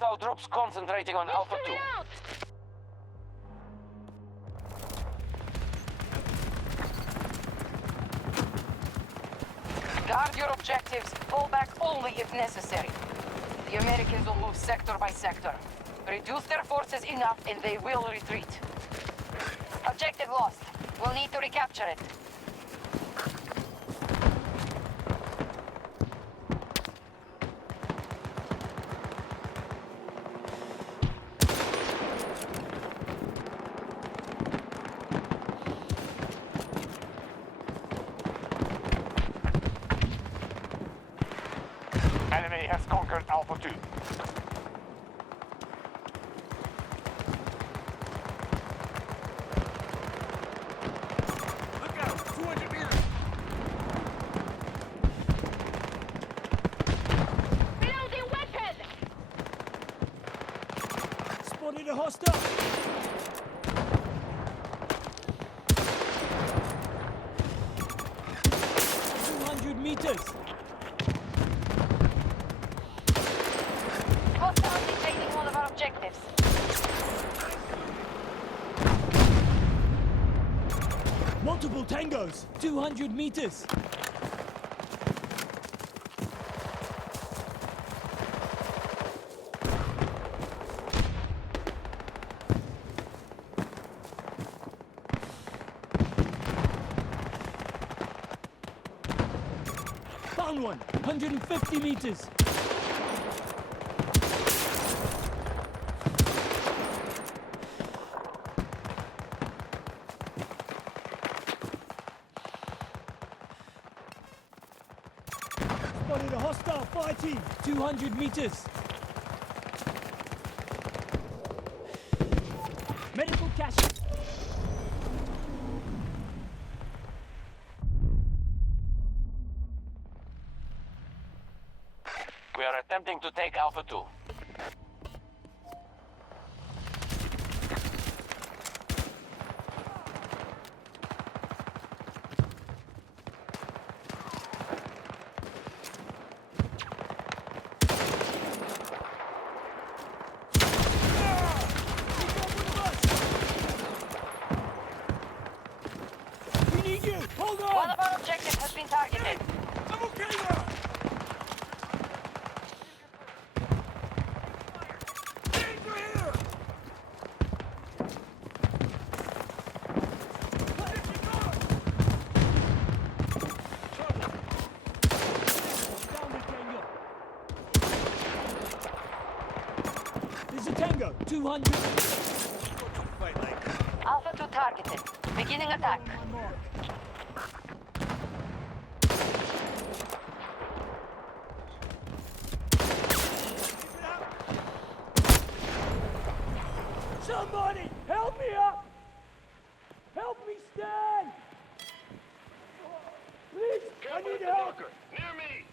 Hostile troops concentrating on Alpha 2. Guard your objectives. Fall back only if necessary. The Americans will move sector by sector. Reduce their forces enough and they will retreat. Objective lost. We'll need to recapture it. Enemy has conquered Alpha 2. Look out! 200 meters! Reloading weapon! Spotted a hostile! 200 meters! Hostile detaining one of our objectives. Multiple tangos! 200 meters! Found one! 150 meters! Spotted a hostile fire team! 200 meters! Medical cash! We are attempting to take Alpha 2. We need you! Hold on! One of our objectives has been targeted. I'm okay now! Danger here! Down the tango! There's a tango! 200! Alpha 2 targeted. Beginning attack. On my mark. Somebody, help me up! Help me stand! Please, I need help! Near me!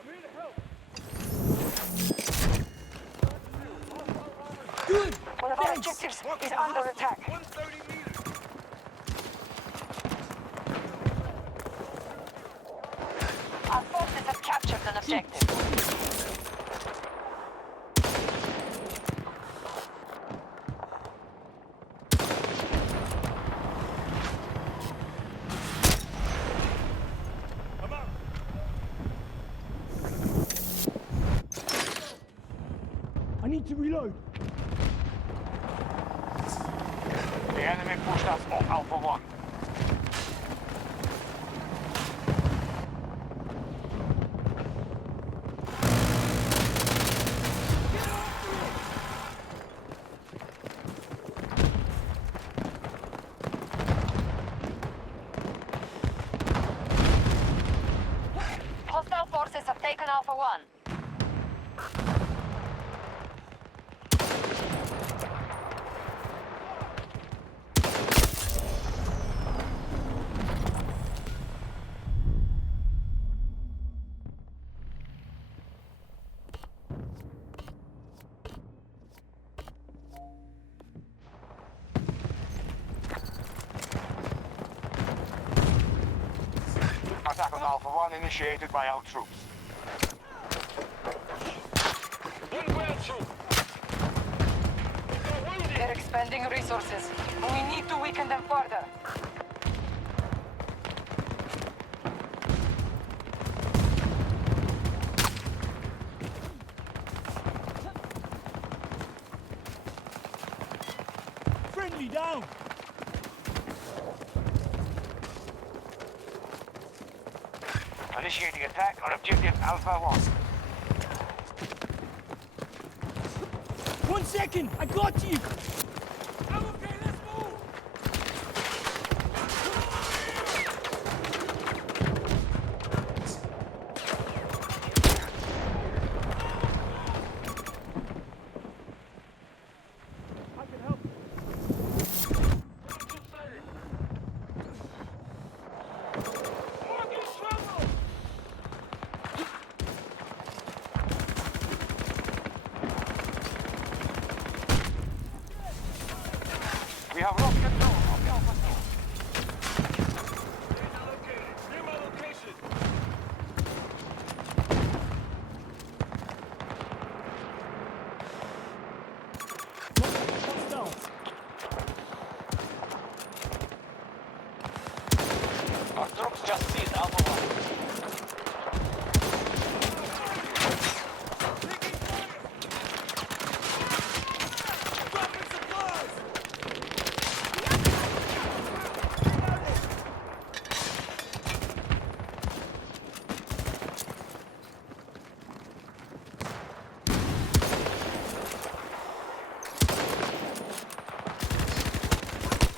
I'm here to help. Good! One of our Thanks. objectives is under attack. 130 meters! Our forces have captured an objective. I'm up. I need to reload. The enemy pushed us off Alpha 1. Hostile forces have taken Alpha 1. Attack on on Alpha 1 initiated by our troops. They're expending resources. We need to weaken them further. Friendly down! Initiating attack on objective Alpha 1. 1 second! I got you! I'm okay, let's move! I can help. We have lost control of Alpha 2. Near my location! Hostiles! Our troops just seized Alpha 1. Dropping supplies!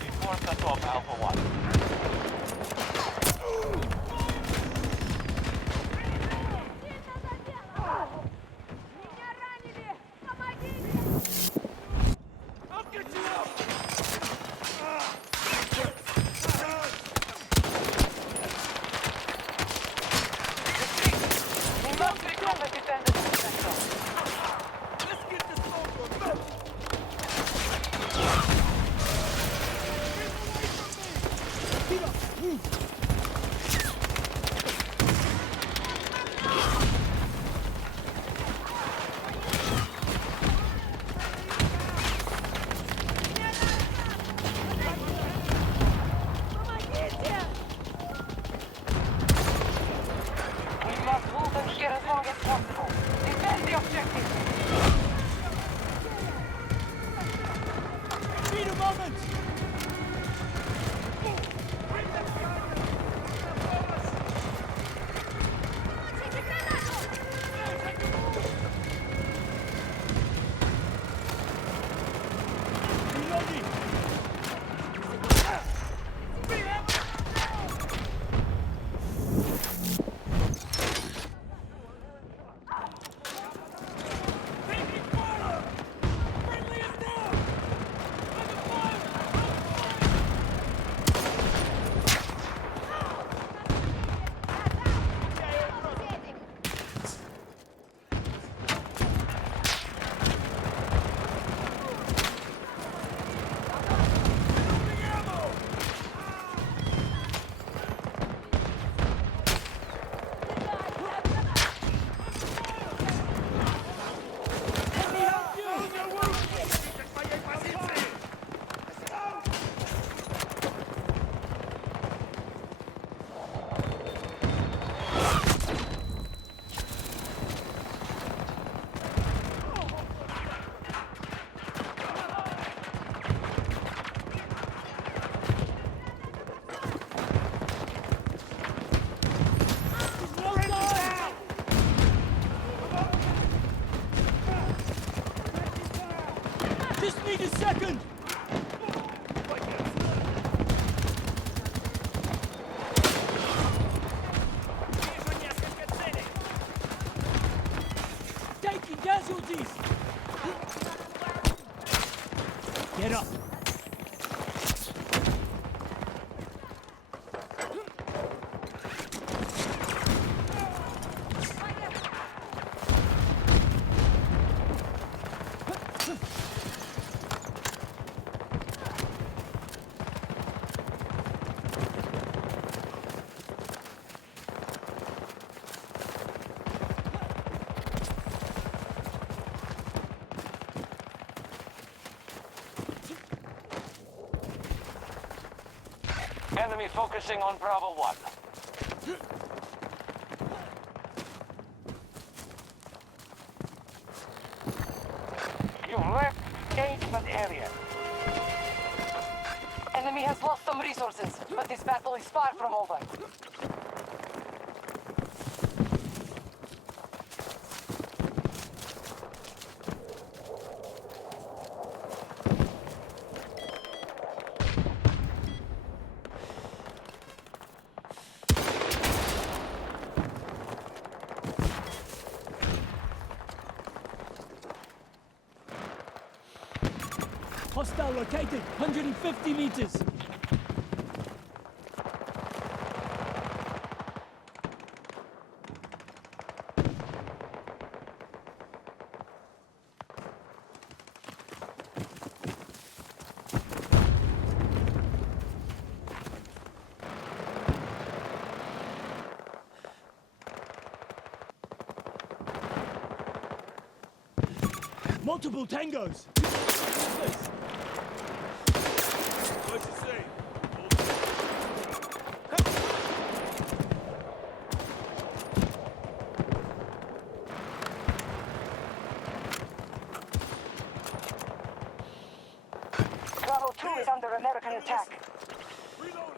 Reinforce us off Alpha 1. Меня ранили! Помогите! I'll get you out! We must reclaim the defenders of the sector. Let's get this over! Get up! Move! Помогите! We must hold them here as long as possible. Defend the objective. Need a moment! Enemy focusing on Bravo 1. You left engagement area. Enemy has lost some resources, but this battle is far from over. Hostile located, 150 meters. Multiple tangos. What you say? Bravo 2 is under American attack. Reload.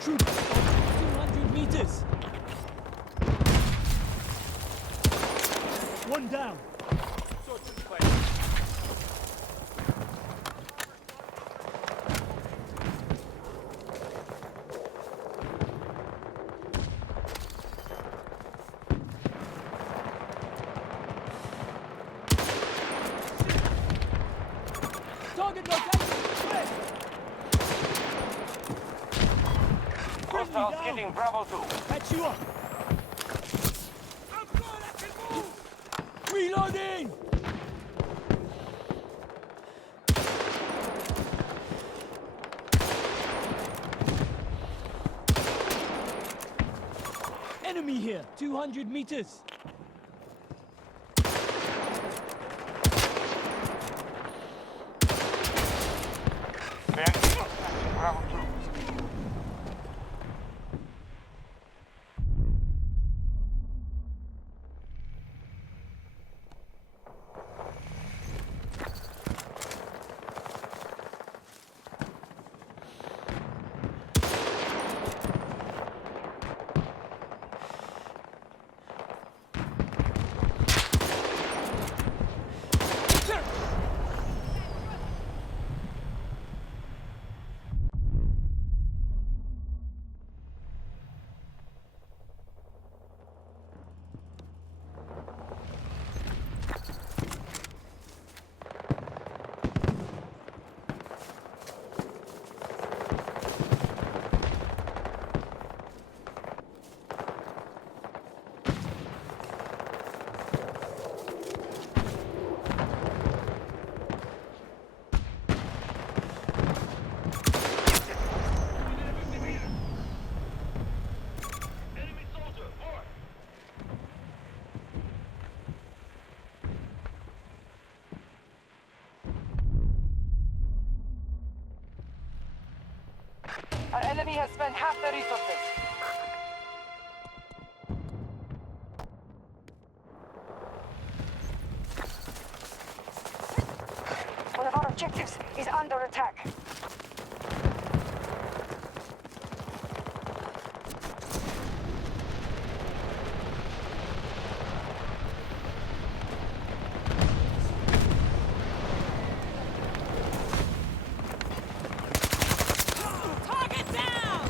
Troops, 200 meters. One down. Sort of place. Target location. Clear. Bring me Hostiles down. getting Bravo 2. Patch you up. I'm good. I can move. Reloading. Enemy here, 200 meters. They're attacking Bravo 2. Our enemy has spent half their resources. One of our objectives is under attack. Target down!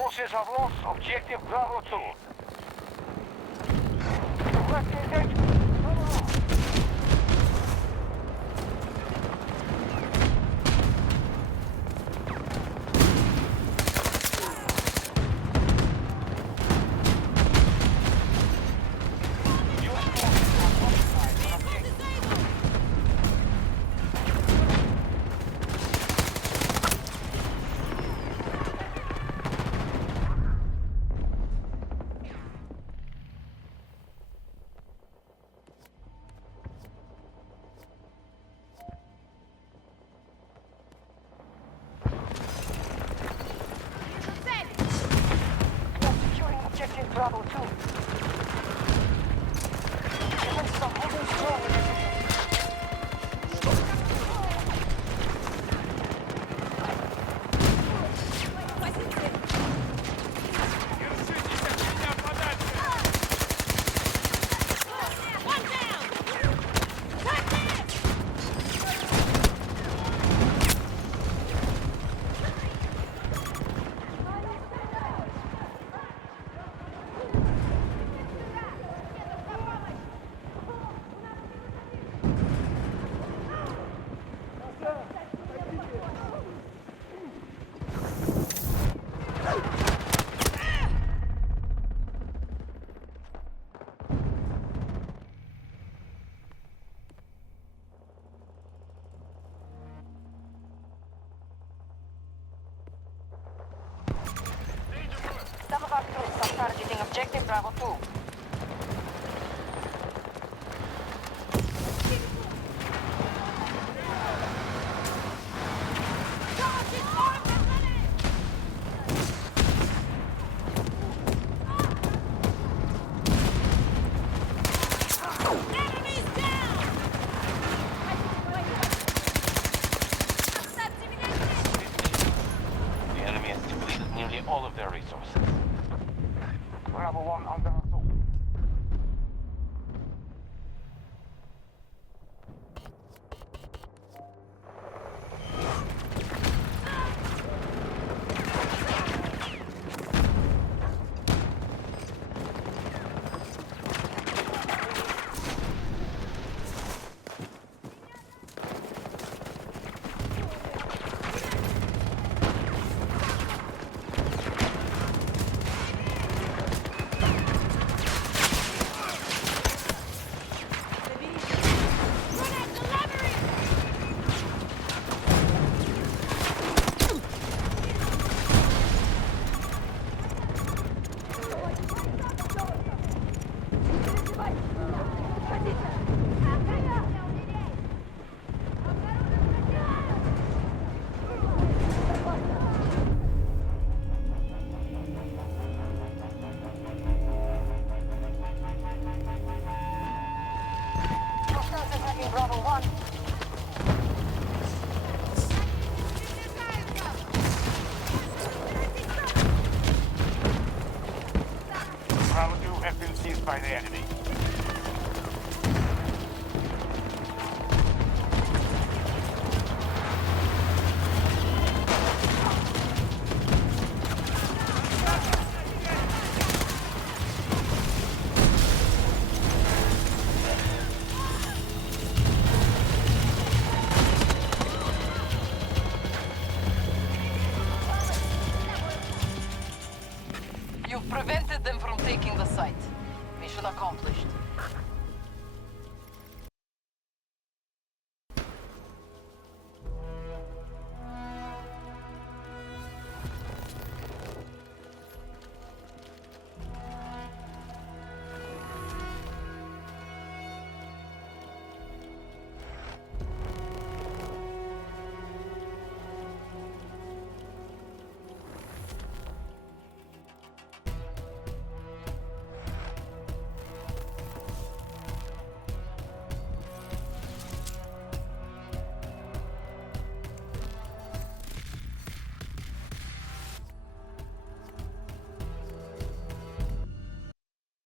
forces have lost objective Bravo 2. Request engagement. Securing objective Bravo 2. Defenses are holding strong in this area. Держитесь от меня подальше! Some of our troops are targeting objective Bravo 2.